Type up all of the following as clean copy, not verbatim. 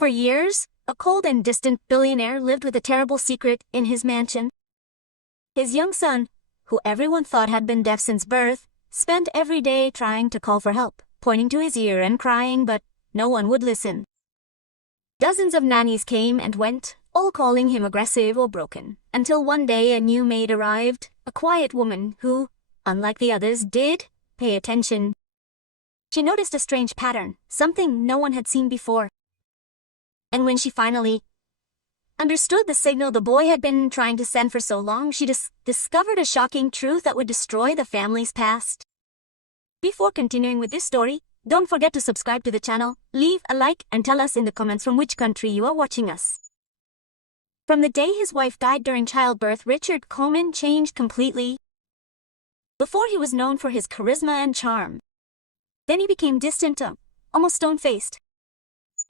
For years, a cold and distant billionaire lived with a terrible secret in his mansion. His young son, who everyone thought had been deaf since birth, spent every day trying to call for help, pointing to his ear and crying, but no one would listen. Dozens of nannies came and went, all calling him aggressive or broken, until one day a new maid arrived, a quiet woman who, unlike the others, did pay attention. She noticed a strange pattern, something no one had seen before. And when she finally understood the signal the boy had been trying to send for so long, she discovered a shocking truth that would destroy the family's past. Before continuing with this story, don't forget to subscribe to the channel, leave a like, and tell us in the comments from which country you are watching us. From the day his wife died during childbirth, Richard Coleman changed completely. Before, he was known for his charisma and charm. Then he became distant, almost stone-faced.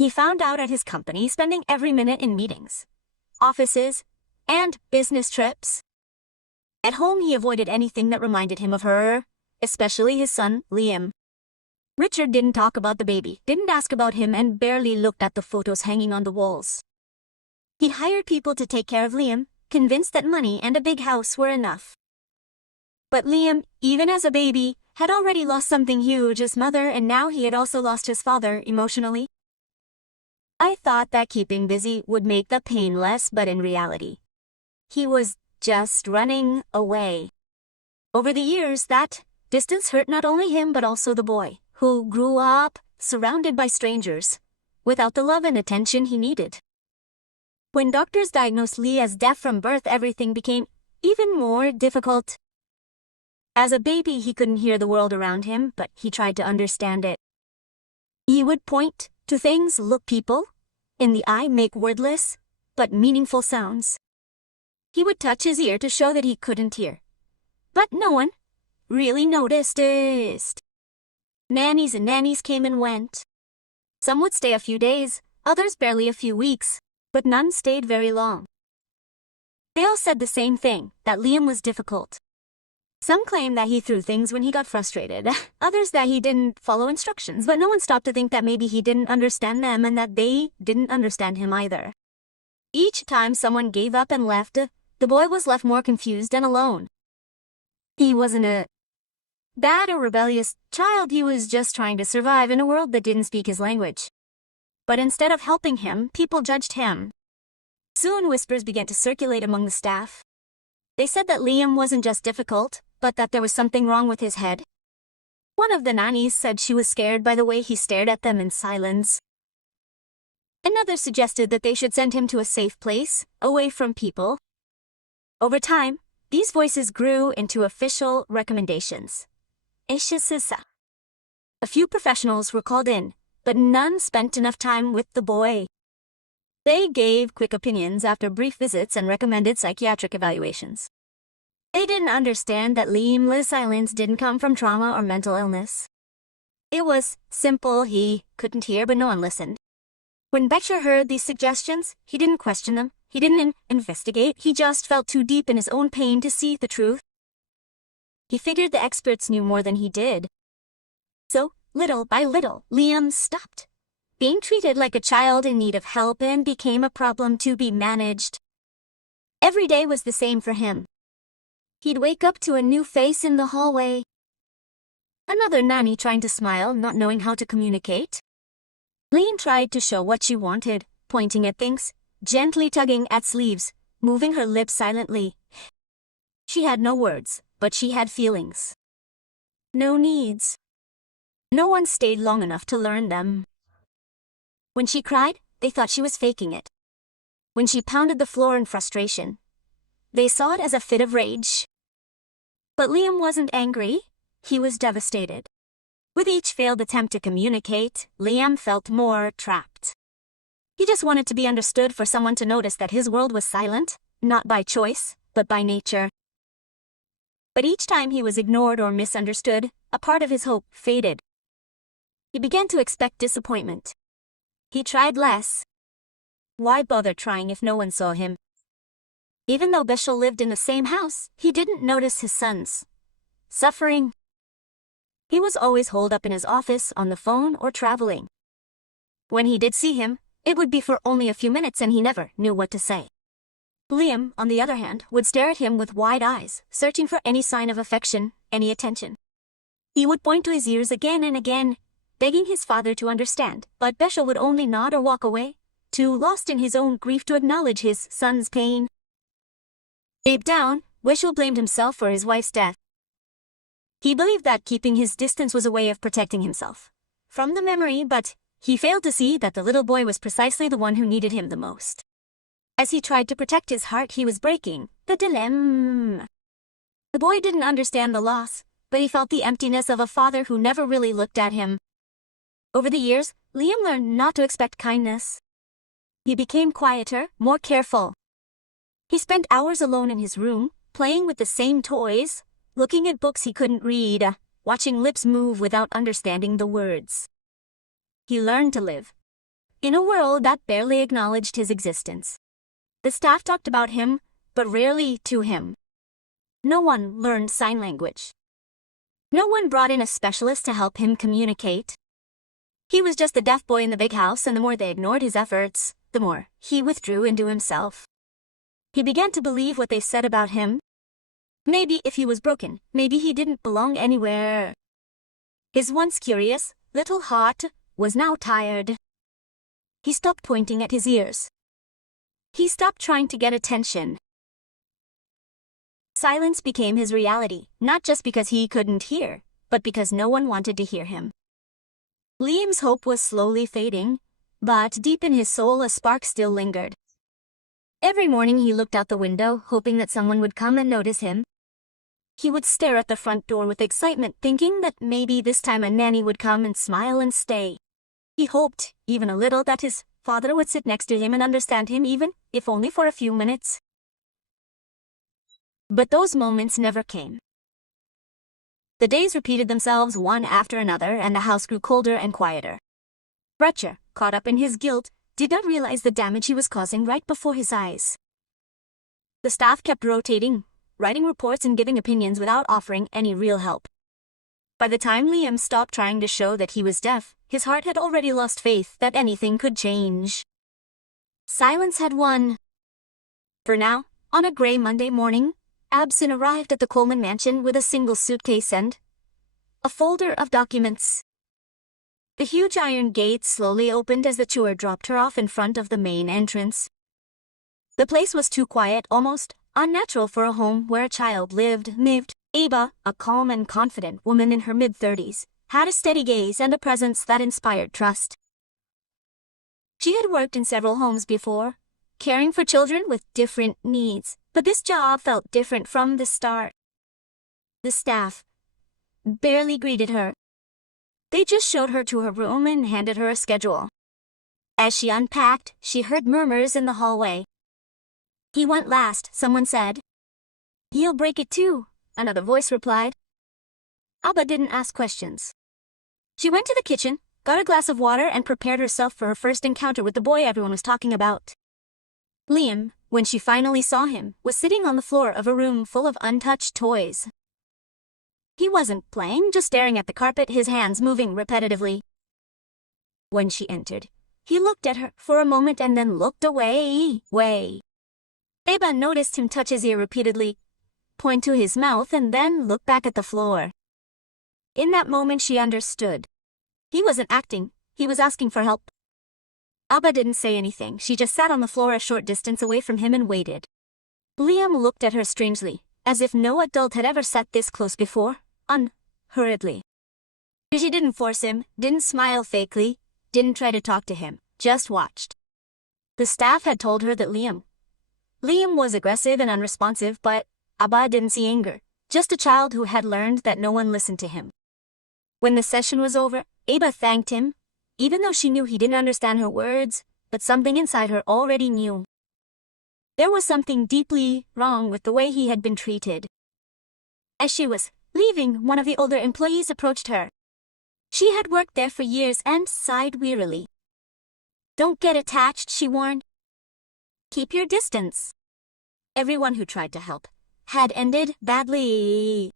He found out at his company, spending every minute in meetings, offices, and business trips. At home, he avoided anything that reminded him of her, especially his son, Liam. Richard didn't talk about the baby, didn't ask about him, and barely looked at the photos hanging on the walls. He hired people to take care of Liam, convinced that money and a big house were enough. But Liam, even as a baby, had already lost something huge, his mother, and now he had also lost his father emotionally. I thought that keeping busy would make the pain less, but in reality, he was just running away. Over the years, that distance hurt not only him but also the boy, who grew up surrounded by strangers, without the love and attention he needed. When doctors diagnosed Lee as deaf from birth, everything became even more difficult. As a baby, he couldn't hear the world around him, but he tried to understand it. He would point to things, look people in the eye, make wordless but meaningful sounds. He would touch his ear to show that he couldn't hear. But no one really noticed. Nannies and nannies came and went. Some would stay a few days, others barely a few weeks, but none stayed very long. They all said the same thing, that Liam was difficult. Some claimed that he threw things when he got frustrated, others that he didn't follow instructions, but no one stopped to think that maybe he didn't understand them and that they didn't understand him either. Each time someone gave up and left, the boy was left more confused and alone. He wasn't a bad or rebellious child, he was just trying to survive in a world that didn't speak his language. But instead of helping him, people judged him. Soon whispers began to circulate among the staff. They said that Liam wasn't just difficult, but that there was something wrong with his head. One of the nannies said she was scared by the way he stared at them in silence. Another suggested that they should send him to a safe place, away from people. Over time, these voices grew into official recommendations. A few professionals were called in, but none spent enough time with the boy. They gave quick opinions after brief visits and recommended psychiatric evaluations. They didn't understand that Liam's silence didn't come from trauma or mental illness. It was simple, he couldn't hear, but no one listened. When Becher heard these suggestions, he didn't question them, he didn't investigate, he just felt too deep in his own pain to see the truth. He figured the experts knew more than he did. So, little by little, Liam stopped being treated like a child in need of help and became a problem to be managed. Every day was the same for him. He'd wake up to a new face in the hallway. Another nanny trying to smile, not knowing how to communicate. Liam tried to show what she wanted, pointing at things, gently tugging at sleeves, moving her lips silently. She had no words, but she had feelings. No needs. No one stayed long enough to learn them. When she cried, they thought she was faking it. When she pounded the floor in frustration, they saw it as a fit of rage. But Liam wasn't angry, he was devastated. With each failed attempt to communicate, Liam felt more trapped. He just wanted to be understood, for someone to notice that his world was silent, not by choice, but by nature. But each time he was ignored or misunderstood, a part of his hope faded. He began to expect disappointment. He tried less. Why bother trying if no one saw him? Even though Becher lived in the same house, he didn't notice his son's suffering. He was always holed up in his office, on the phone, or traveling. When he did see him, It would be for only a few minutes and he never knew what to say. Liam, on the other hand, would stare at him with wide eyes, searching for any sign of affection, any attention. He would point to his ears again and again, begging his father to understand, but Beshel would only nod or walk away, too lost in his own grief to acknowledge his son's pain. Deep down, Beshel blamed himself for his wife's death. He believed that keeping his distance was a way of protecting himself from the memory, but he failed to see that the little boy was precisely the one who needed him the most. As he tried to protect his heart, he was breaking the dilemma. The boy didn't understand the loss, but he felt the emptiness of a father who never really looked at him. Over the years, Liam learned not to expect kindness. He became quieter, more careful. He spent hours alone in his room, playing with the same toys, looking at books he couldn't read, watching lips move without understanding the words. He learned to live in a world that barely acknowledged his existence. The staff talked about him, but rarely to him. No one learned sign language. No one brought in a specialist to help him communicate. He was just the deaf boy in the big house, and the more they ignored his efforts, the more he withdrew into himself. He began to believe what they said about him. Maybe if he was broken, maybe he didn't belong anywhere. His once curious little heart was now tired. He stopped pointing at his ears. He stopped trying to get attention. Silence became his reality, not just because he couldn't hear, but because no one wanted to hear him. Liam's hope was slowly fading, but deep in his soul a spark still lingered. Every morning he looked out the window, hoping that someone would come and notice him. He would stare at the front door with excitement, thinking that maybe this time a nanny would come and smile and stay. He hoped, even a little, that his father would sit next to him and understand him, even if only for a few minutes. But those moments never came. The days repeated themselves one after another, and the house grew colder and quieter. Bretcher, caught up in his guilt, did not realize the damage he was causing right before his eyes. The staff kept rotating, writing reports and giving opinions without offering any real help. By the time Liam stopped trying to show that he was deaf, his heart had already lost faith that anything could change. Silence had won. For now, on a gray Monday morning, Absin arrived at the Coleman mansion with a single suitcase and a folder of documents. The huge iron gate slowly opened as the tour dropped her off in front of the main entrance. The place was too quiet, almost unnatural for a home where a child lived. Aba, a calm and confident woman in her mid-30s, had a steady gaze and a presence that inspired trust. She had worked in several homes before, caring for children with different needs, but this job felt different from the start. The staff barely greeted her. They just showed her to her room and handed her a schedule. As she unpacked, she heard murmurs in the hallway. "He went last," someone said. "He'll break it too," another voice replied. Alba didn't ask questions. She went to the kitchen, got a glass of water, and prepared herself for her first encounter with the boy everyone was talking about. Liam, when she finally saw him, was sitting on the floor of a room full of untouched toys. He wasn't playing, just staring at the carpet, his hands moving repetitively. When she entered, he looked at her for a moment and then looked away. Aba noticed him touch his ear repeatedly, point to his mouth, and then look back at the floor. In that moment she understood. He wasn't acting, he was asking for help. Aba didn't say anything, she just sat on the floor a short distance away from him and waited. Liam looked at her strangely, as if no adult had ever sat this close before, unhurriedly. She didn't force him, didn't smile fakely, didn't try to talk to him, just watched. The staff had told her that Liam was aggressive and unresponsive, but Aba didn't see anger, just a child who had learned that no one listened to him. When the session was over, Aba thanked him, even though she knew he didn't understand her words, but something inside her already knew. There was something deeply wrong with the way he had been treated. As she was leaving, one of the older employees approached her. She had worked there for years and sighed wearily. "Don't get attached," she warned. "Keep your distance." Everyone who tried to help had ended badly.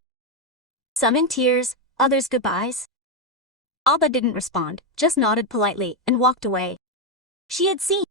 Some in tears, others goodbyes. Alba didn't respond, just nodded politely and walked away. She had seen